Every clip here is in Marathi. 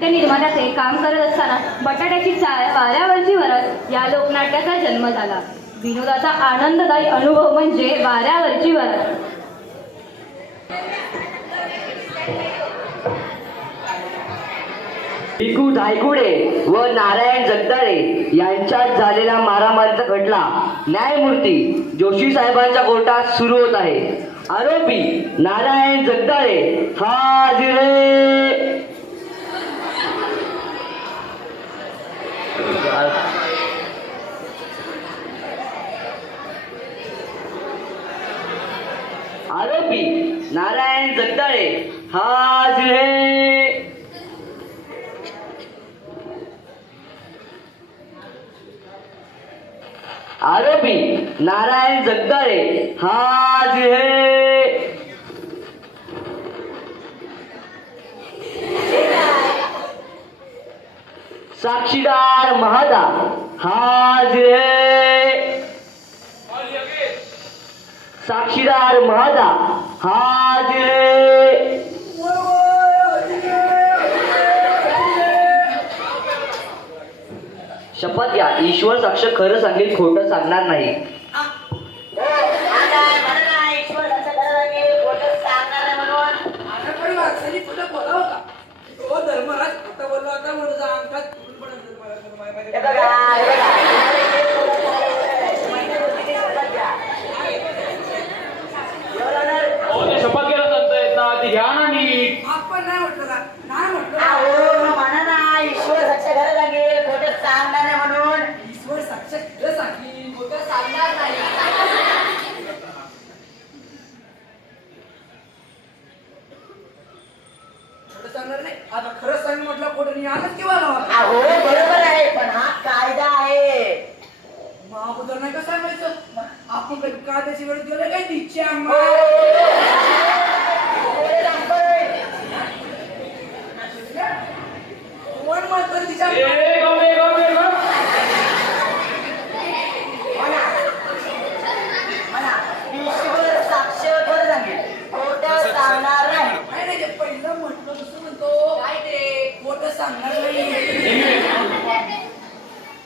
ते निर्मात्याचे काम करत असताना बटाट्याची चाळ वाऱ्यावरची वरद या लोकनाट्याचा जन्म झाला. विनोदाचा आनंददायी अनुभव म्हणजे वाऱ्यावरची वरद भिकू धायगुडे व नारायण जगदाळे यांच्यात झालेला मारामारीचा खटला न्यायमूर्ती जोशी साहेबांच्या कोर्टात सुरू होत आहे. आरोपी नारायण जगदाळे हाजिरे! आरोपी नारायण जगदाळे हाजिरे आरोपी नारायण जगदाळे हाजिरे साक्षीदार महादा. हाजिरे साक्षीदार महादा. हाजिरे शपथ घ्या. ईश्वर साक्ष खरं सांगेल खोटं सांगणार नाही. सांगेल, खोटं सांगणार नाही. खोटं सांगणार नाही. आता खरं सांग म्हटलं खोटं नाही. आलंच किंवा अहो बरोबर आहे पण हा कायदा आहे. महाबुद्धांना नाही का सांगायचं? आपण काही कायद्याची वेळ गेलं काय तिच्या कोण म्हणतं तिच्या ए, गमे, गमे, गमे. म्हणा म्हणा ईश्वर साक्ष खरं सांगेल खोटं सांगणार नाही नाही नाही ते पहिलं म्हटलं दुसरं म्हणतो काय ते खोटं सांगणार नाही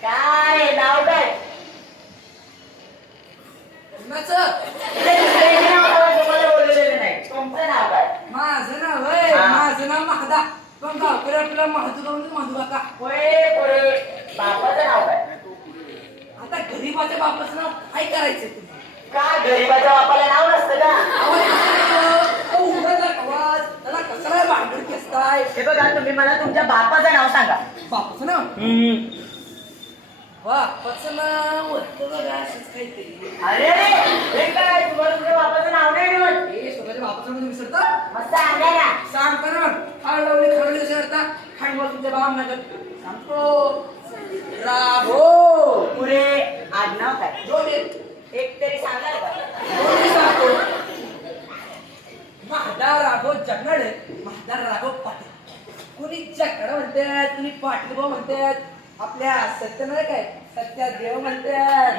काय नाव काय कुणाचं ते दुसऱ्याचे नाव मला तुम्हाला बोललेलं नाही तुमचं नाव काय माझं नाव आहे हा. माझं नाव महादा पण गावकरी आपल्याला महादू गावून महादू काका पुढे पुढे बापाचं नाव काय आता गरीबाच्या बापाचं नाव काय करायचं तुम्ही का गरीबाच्या बापाला नाव नसतं का आवाज कसं? तो उघडला आवाज त्याला कसला भांडण केसताय हे बघा तुम्ही मला तुमच्या बापाचं नाव सांगा बापाचं नाव बापाचं नाव होतं बघा असंच काहीतरी. अरे हे काय? तुम्हाला तुमच्या बापाचं नाव नाही? हे स्वतःच्या बापाचं नाव विसरता? सांगा ना. सांगता ना खाड लावले खांडवा तुमच्या सांगतो. राघो. पुढे आडनाव काय? दोन एक एक तरी सांगाल का? दोन्ही सांगतो. महादार राघव जगनाडे महादार राघव पाटील. कुणी जगड म्हणतात कुणी पाटील भाऊ म्हणतात. आपल्या सत्यनारायण काय? सत्या देव म्हणतात.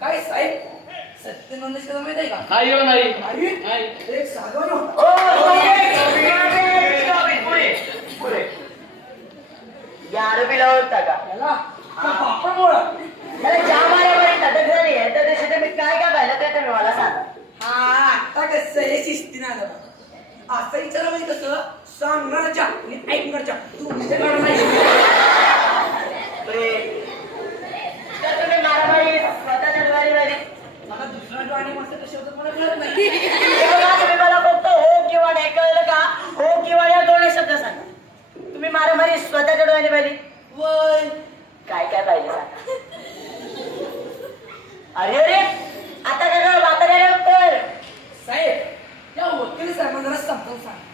काय साहेब? सत्यनारायण कसा माहीत आहे का? नाही हो, नाही. नाही? नाही. एक साधवान होता. या आरोपीला ओळखता का? त्याला त्याला ज्या आहे त्या दिवशी तुम्ही काय काय पाहिलं ते तुम्ही मला सांगा. हा आता कसं हे शिस्तीनं आलं बघा. असं विचारा म्हणजे कसं? सांगणारच्या आणि ऐकणारच्या. तू विचारणार नाही. तर. मला दुसरा आणि मस्त शब्द मला कळत नाही. तुम्ही मला फक्त हो किंवा नाही कळलं का? हो किंवा या दोन शब्द सांगा. तुम्ही मारामारी स्वतःच्या डोळ्याने पाहिली वय. काय काय पाहिजे सांगा? अरे अरे. आता काय काय उत्तर साहेब साहेबांना जरा समजावून सांग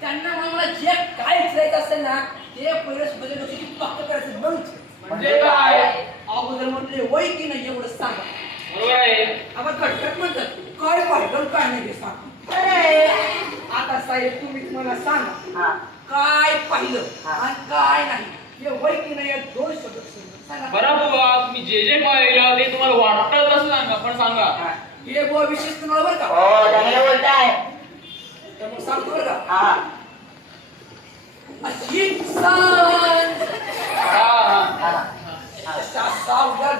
त्यांना मला मला जे काय विचारायचं असेल ना ते पहिले स्वतःच्या डोक्याची पक्क करायचं विचारायचं. म्हणजे काय? अगोदर म्हटले वय की नाही एवढं सांगा. बरोबर आहे. आता कटकट म्हणतात काय पाहिलं काय नाही ते सांग. अरे आता साहेब तुम्ही मला सांगा हा. काय पाहिलं हा. आणि काय नाही? हे वय की नाही या दोन शब्द सांगा. बरं बाबा तुम्ही जे जे पाहिलं ते तुम्हाला वाटतं तसं सांगा पण सांगा. हे बुवा विशेष तुम्हाला बरं का? हो बोलताय. तर मग सांगतो बरं का. हा. सावल्या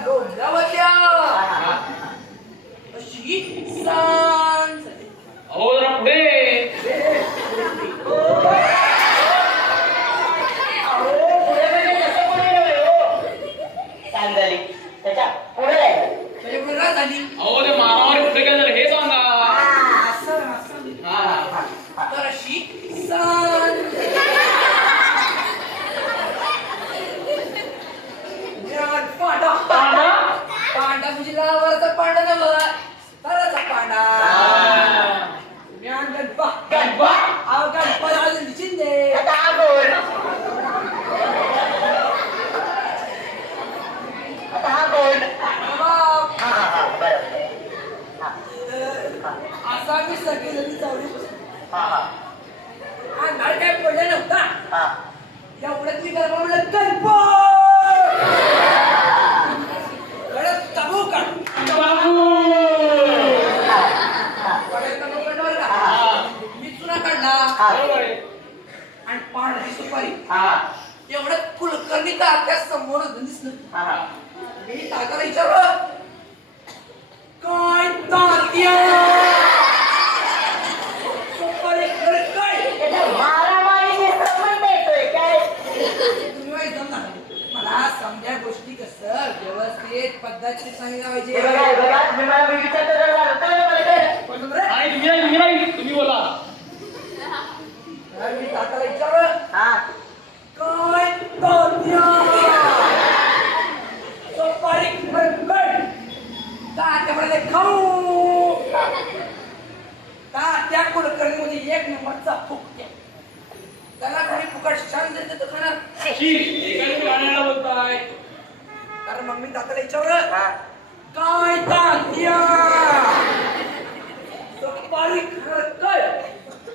अशी अहो जरा पुढे. त्याच्या पुढे झाली. अहो ते मारामारी कुठे काय झालं हे सांगा हा, असं, असं. हा तर अशी सांज ज्ञान पांडा पांडा? पांडा म्हणजे लावाचा पांडा नव तराचा पांडा हा. ज्ञान गणपा गणपा. अहो गणपा अजून शिंदे आता हा कोण? आता हा कोण? बाप. हा, हा, हा, बरोबर. हा, असा मी सगळेजणी चावली हा, हा, अंधार काय पडला नव्हता हा. एवढ्यात मी गरबा म्हणलं गणप गडद तबू काढ बाबू गडद तबू काढ का हा. मी चुना काढला हा, बरोबर आहे. आणि हा, एवढ्यात कुलकर्णी तात्या समोर दिसलं. हा, हा. मी तात्याला विचारलं काय तात्या? मला समजा गोष्टी कसं व्यवस्थित पद्धतशीर सांगितलं पाहिजे. हे तुम्ही झालं, कळलं मला, कळलं? पण रे, नाही तुम्ही नाही तुम्ही नाही तुम्ही बोला तर मी तात्याला विचारलं हा, काय तात्या सुपारी खरं काय तात्या म्हणाले खाऊ तात्या कुलकर्णी मध्ये एक नंबरचा फुकट्या त्याला कोणी फुकट शान देते तर खाणार शी, एकाने तुम्ही गाण्याला बोलताय. कारण मग मी तात्याला विचारलं. काय तात्या? खरं काय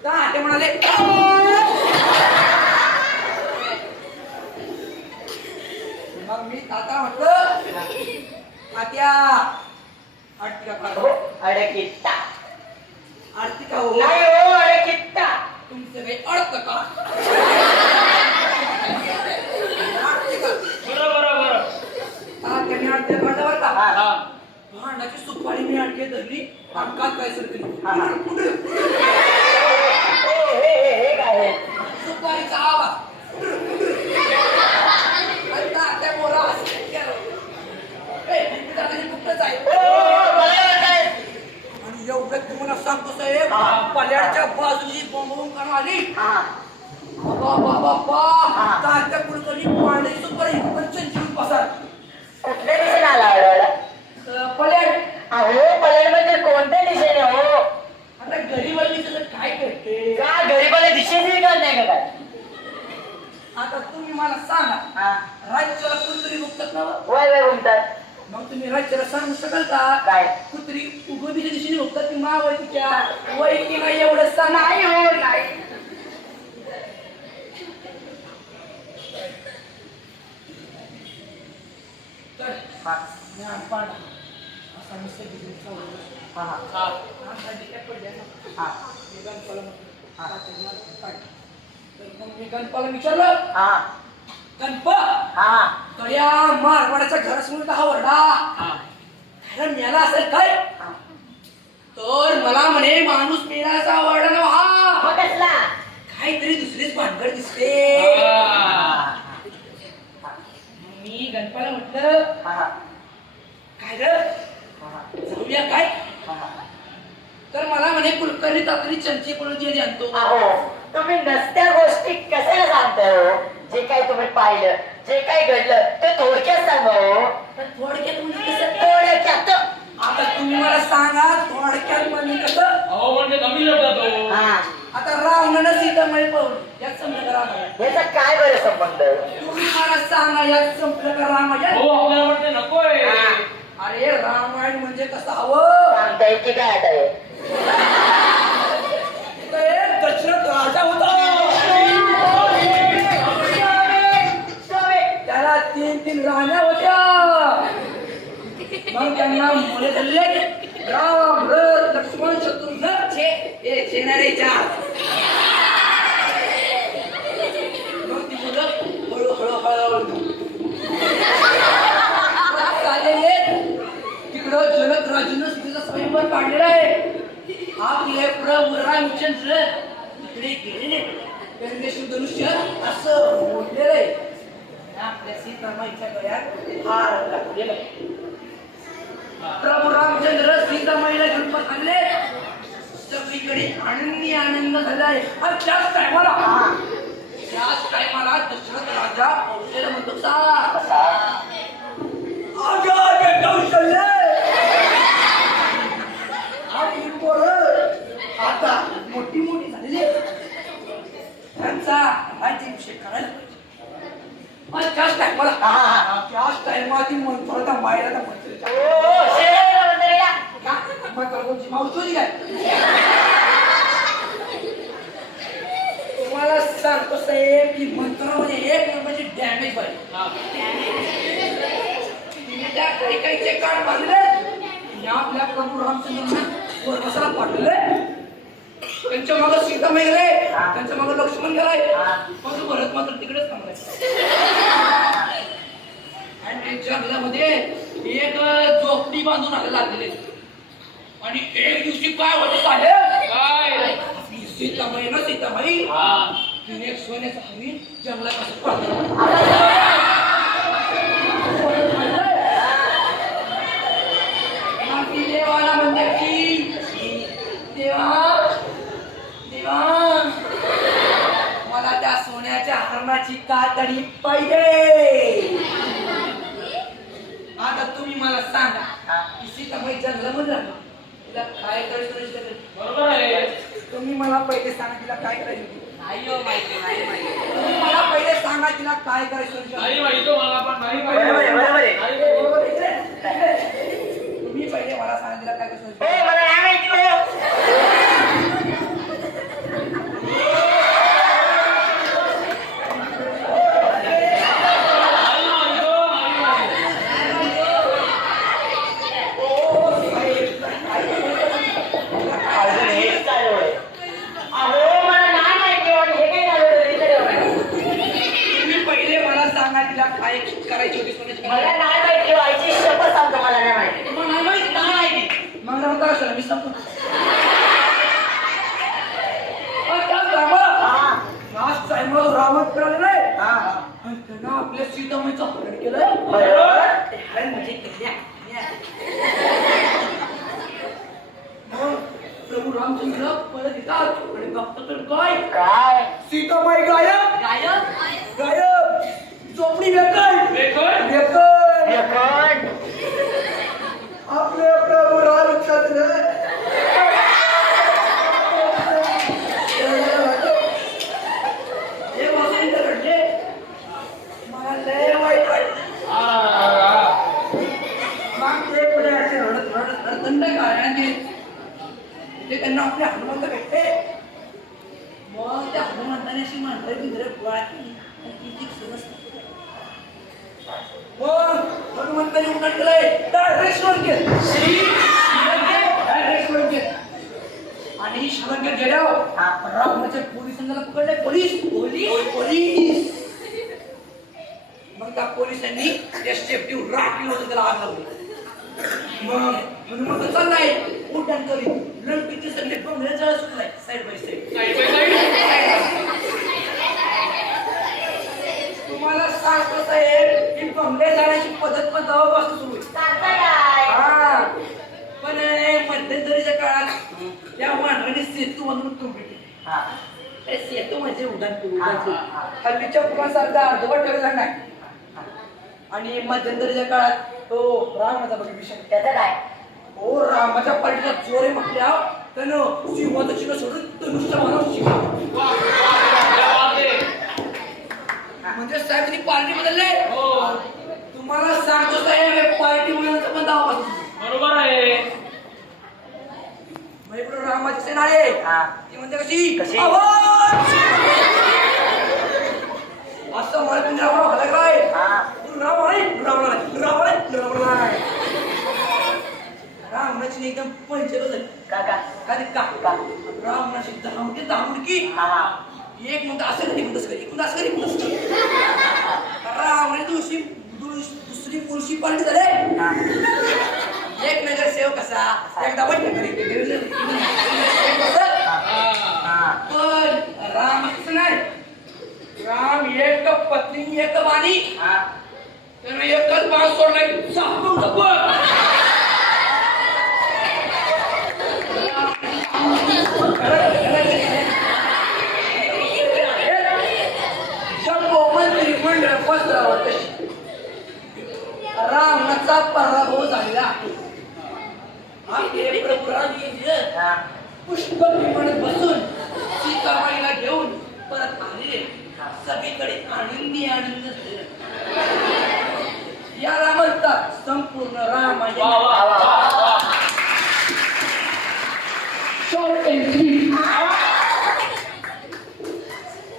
तात्या म्हणाले मग मी तात्या म्हटलं तात्या हो, कित्ता. आरती का हो? नाही हो, अरे कित्ता. तुमचं काही अर्थ का आरती का बरं बरं बरं तात्याने आरती काढलं बरं का हा, हा भांडाची सुपारी मी आणखी धरली अंकात काय सर हा, हा. केली हे, हे, हे, हे काय आहे? सुपारीचा आणि हो, हो, मला वाटतंय. आणि एवढं तुम्हाला सांगतो साहेब हा. पल्याडच्या बाजूची बोंबवून काढून आली. हा, बाबा बाबा बा हा. तात्या कुलकर्णी पांढरी सुपारी पंचवीस पसार. कुठल्या दिशेने आला आढळला? पल्याड अहो पल्याडमध्ये कोणत्या दिशेने हो? आता त्याचं काय करते? का गरीबाला दिशेने कळत नाही का काय? आता तुम्ही मला सांगा हा, राज्याला कुत्री बघतात ना वय वय म्हणतात मग तुम्ही राज्याला सांगू शकाल का? काय? कुत्री उगवतीच्या दिशेने बघतात की मावळतीच्या? वय की नाही एवढं नाही हो नाही. तर हा, ज्ञान पाडा असा मी सगळी चावलं हा, हा, हा आमचा डिकॅट पडल्या ना हा, मी गणपाला म्हटलं, तात्या ज्ञान पाड. तर मग मी गणपाला विचारलं हा, गणप हा. तया मारवाड्याच्या घरासमोर हा वरडा हा खरं मेला असेल काय. तर मला म्हणे माणूस मेलाचा वरडा ना हा काहीतरी दुसरीच भानगड दिसते गणपाला म्हटलं काय हा, जाऊया काय? हा. तर मला म्हणे कुलकर्णी तातरी चंची पळून जे आणतो. अहो तुम्ही नसत्या गोष्टी कशाला सांगताय हो? जे काही तुम्ही पाहिलं जे काही घडलं ते थोडक्यात सांगा हो. तर थोडक्यात म्हणजे कसं? थोडक्यात. आता तुम्ही मला सांगा थोडक्यात म्हणजे कसं? अहो म्हणजे कमी हा. आता रावणानं सीता मळी पळून यात संपलं का रामायण याचा काय बरं संबंध? तुम्ही मला सांगा यात संपलं का रामायण हो आपल्याला वाटते नकोय. हा. अरे रामायण म्हणजे कसं हवं सांगता येते काय आता हे? तर एक दशरथ राजा होता. त्याला तीन तीन राण्या होत्या. मग त्यांना मुले राम रथ लक्ष्मण शत्रुघ्न छे हे चार. काढलेला आहे आपले प्रभू रामचंद्र तिकडे गेलेले गंगेश्वर असं बोललेलं आपल्या सीतामाईच्या गळ्यात हार लागलेला प्रभू रामचंद्र सीतामाईला घेऊन पण आणले सगळीकडे आनंदी आनंद झालाय. त्याच टायमाला. त्याच टायमाला दशरथ राजा औषध म्हणतो सा. आता मोठी मोठी झालेली. त्यांचा राज्याभिषेक करायला पाहिजे. आणि त्याच टायमाला. त्याच टायमाला ती मायला मावशी काय? तुम्हाला सांगतो साहेब की मंत्रामध्ये एक म्हणजे डॅमेज पाहिजे त्या काही ते कान बांधले या आपल्या प्रभू रामचंद्रांना वनवासाला पाठवले. त्यांच्या मागं सीता गेले त्यांच्या मागं लक्ष्मण गेलाय मग भरत मात्र तिकडेच थांबलाय. आणि त्यांच्या जंगलामध्ये एक झोपडी बांधून राहायला लागलेले आणि एक दिवशी काय होत साहेब? काय? सीतामाई ना सीतामाई तिने एक सोन्याचं हरिण जंगलात असं ती देवाला म्हणते की देवा देवा मला त्या सोन्याच्या हरणाची कातडी पाहिजे. आता तुम्ही मला सांगा की सीतामाई जंगलामध्ये तिला काय करायचं बरोबर आहे. तुम्ही मला पहिले सांगा तिला काय करायचं. नाही हो माहिती नाही माहिती तुम्ही मला पहिले सांगा तिला काय करायचं होती. नाही माहिती हो मला पण नाही. माहिती? तुम्ही पहिले मला सांगा तिला काय करायचं होती. ए मला नाही माहिती हो नाही माहिती हो, नाही माहिती. अजून हेच चालू आहे अहो मला नाही माहिती हो, आणि हे काय चालू आहे इकडे बघा. तुम्ही पहिले मला सांगा तिला काय करायची होती सोन्याची मला काय? नाही माहिती हो, आईची शपथ सांगतो मला नाही माहिती मग नाही माहिती नाही माहिती मग नंतर कशाला मी सांगतो पण त्याच टायमाला हा त्याच टायमाला रामात फिरायला नाही हा आणि त्यानं आपल्या सीतामाईचं हरण केलं बरोबर ते हरण म्हणजे कन्या कन्या. मग प्रभू रामचंद्र परत येतात आणि बघतात तर काय? काय? सीतामाई गायब गायब गायब चोपडी बेकार बेकार? बेकार लेखन आपले प्रभू रामचंद्र हे वसंत घडले मला लय वाईट वाटलं हा, हा. मग ते पुढे असे रडत रडत रडतंड कार्याने ते त्यांना आपले हनुमंत भेटते मग त्या हनुमंताने अशी गोळा केली आणि किती सुरस मग हनुमंताने उलट केलंय डायरेक्ट केलं डायरेक्ट केलं आणि गेल्यावर पोलिसांना पकडले पोलीस. पोलीस. पोलीस मग त्या पोलिसांनी त्या होतं त्याला आग लावली मग हनुमंत चाललाय उड्डाण करी लंकीचे सगळे बंगले सुटलाय साईड बाय साईड तुम्हाला सांगतो साहेब की बंगले जाण्याची पद्धत पण तेव्हापासून सुरू हा. पण हे मध्यंतरीच्या काळात त्या मानवाने सेतू म्हणून तुम्ही हा ते सेतू म्हणजे उड्डाण करू हा, उड्डाण करू. हा, हा. हल्लीच्या पुरासारखा अर्धवट ठेवला नाही आणि मध्यंतरीच्या काळात तो रामाचा बघ विषय त्याचं काय हो रामाच्या पाठीला जोरे म्हटल्या त्यानं सिंहाचं चिन्ह सोडून धनुष्य मानव शिकला. म्हणजे साहेबांनी पार्टी बदलले? हो. तुम्हाला सांगतो साहेब पार्टी बदलण्याचं पण दावा बरोबर आहे. रामाची सेना आहे ती म्हणते कशी! असं मला रावण झालं काय? हा. राम आहे? रावण आहे? रावण आहे रावणाची एकदम पंचर झाली. का का? काय का? का? रावणाची दहा दहा मुडकी हा हा. एक म्हणतो असं कधी म्हणतो असं कधी म्हणतो असं कधी म्हणतो असं कधी. रावणाने दुसरी दुस- दुसरी पुरुषी पार्टी झाले. एक नगरसेवक असा एकदा. हा पण राम असं नाही. राम एक पत्नी एक बाणी त्यानं एकच बाण सोडलाय. विमानात बसून सीताबाईला घेऊन परत आले सगळीकडे आनंदी आनंद. याला म्हणतात संपूर्ण रामायण शॉर्ट एंट्री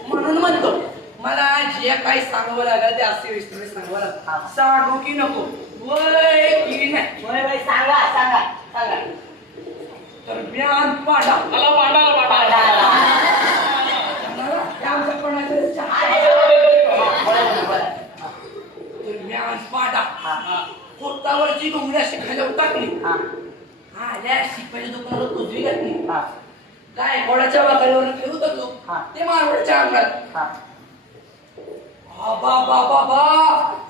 म्हणून म्हणतो मला जे काही सांगावं लागेल ते असे विस्तारित सांगावं लागेल. सांगू की नको? वय की नाही? होय बाई सांगा सांगा सांगा. तर ज्ञान पाडा आला पांडाला पांडाला हे आमचं कोणाचं. तर ज्ञान पाडा. पोटावरची डोंगऱ्या शिकायला टाकली. आल्या शिपाई दुकानावर कुजवी घातली. गायकवाडाच्या वाकरीवर फिरत होतो हा. ते मारवाडच्या अंगात. बाबा बाबा बा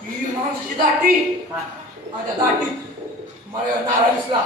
ही माणसाची दाटी. माझ्या दाटीत. मला नारा दिसला.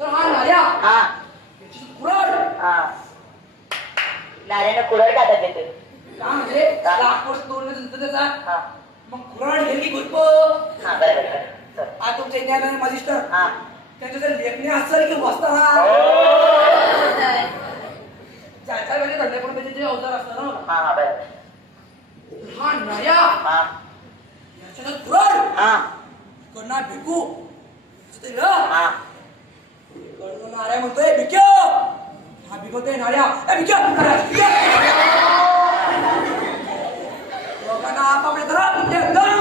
तर हा नाऱ्या हा, याची कुरड हा. नाऱ्यानं कुरड खातात येते का म्हणजे? वर्ष तोडण्याचं नंतर त्याचा हा. मग कुरड हे की गुल्प हा बरोबर. हा तुमच्या ज्ञानाने मजिस्टर. हा. त्याच्या जर लेखणी असेल की वस्ता हा. ज्याच्या वेळी पण त्याचे जे अवजार असतात ना. हा बरोबर हा नया हा. याच्यात कुरड हा. कणा भिकू. हा. नाऱ्या म्हणतोय भिक्य हा भिकवतोय नाऱ्या भिक्य लोकांना आपापल्या धरा